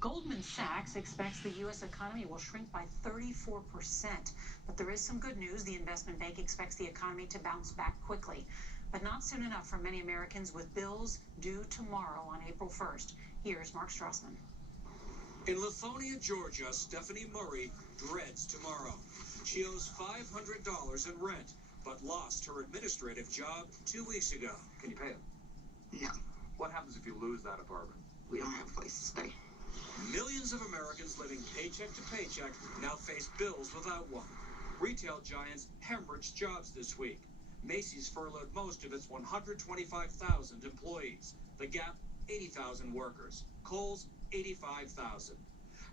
Goldman Sachs expects the U.S. economy will shrink by 34%. But there is some good news. The investment bank expects the economy to bounce back quickly, but not soon enough for many Americans with bills due tomorrow on April 1st. Here's Mark Strassman. In Lithonia, Georgia, Stephanie Murray dreads tomorrow. She owes $500 in rent, but lost her administrative job 2 weeks ago. Can you pay it? No. What happens if you lose that apartment? We don't have a place to stay. Millions of Americans living paycheck to paycheck now face bills without one. Retail giants hemorrhaged jobs this week. Macy's furloughed most of its 125,000 employees. The Gap, 80,000 workers. Kohl's, 85,000.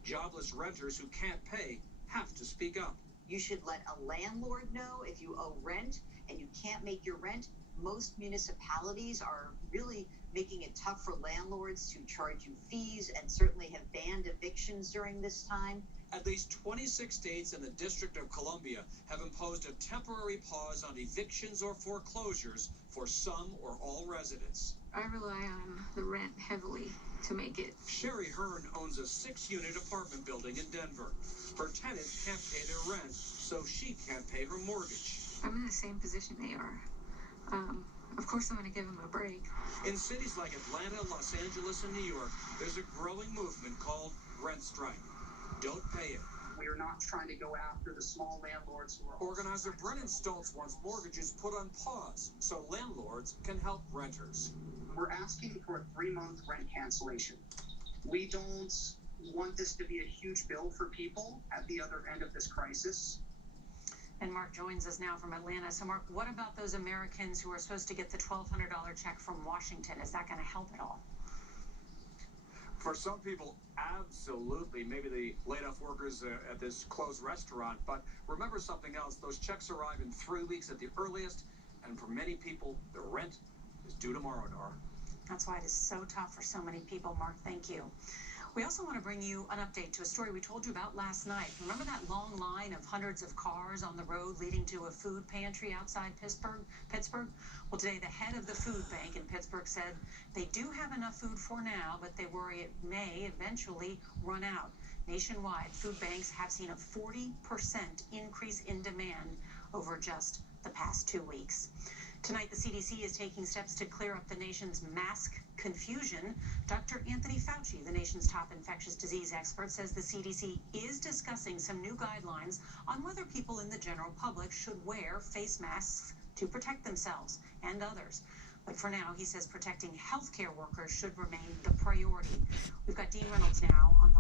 Jobless renters who can't pay have to speak up. You should let a landlord know if you owe rent and you can't make your rent. Most municipalities are really making it tough for landlords to charge you fees and certainly have banned evictions during this time. At least 26 states and the District of Columbia have imposed a temporary pause on evictions or foreclosures for some or all residents. I rely on the rent heavily to make it. Sherry Hearn owns a 6-unit apartment building in Denver. Her tenants can't pay their rent, so she can't pay her mortgage. I'm in the same position they are. Of course, I'm going to give them a break. In cities like Atlanta, Los Angeles, and New York, there's a growing movement called Rent Strike. Don't pay it. We are not trying to go after the small landlords who are... Organizer Brennan Stoltz wants mortgages put on pause so landlords can help renters. We're asking for a 3-month rent cancellation. We don't want this to be a huge bill for people at the other end of this crisis. And Mark joins us now from Atlanta. So, Mark, what about those Americans who are supposed to get the $1,200 check from Washington? Is that going to help at all? For some people, absolutely. Maybe the laid-off workers at this closed restaurant. But remember something else. Those checks arrive in 3 weeks at the earliest. And for many people, the rent is due tomorrow, Nora. That's why it is so tough for so many people, Mark. Thank you. We also want to bring you an update to a story we told you about last night. Remember that long line of hundreds of cars on the road leading to a food pantry outside Pittsburgh? Well, today the head of the food bank in Pittsburgh said they do have enough food for now, but they worry it may eventually run out. Nationwide, food banks have seen a 40% increase in demand over just the past 2 weeks. Tonight, the CDC is taking steps to clear up the nation's mask confusion. Dr. Anthony Fauci, the nation's top infectious disease expert, says the CDC is discussing some new guidelines on whether people in the general public should wear face masks to protect themselves and others. But for now, he says protecting healthcare workers should remain the priority. We've got Dean Reynolds now on the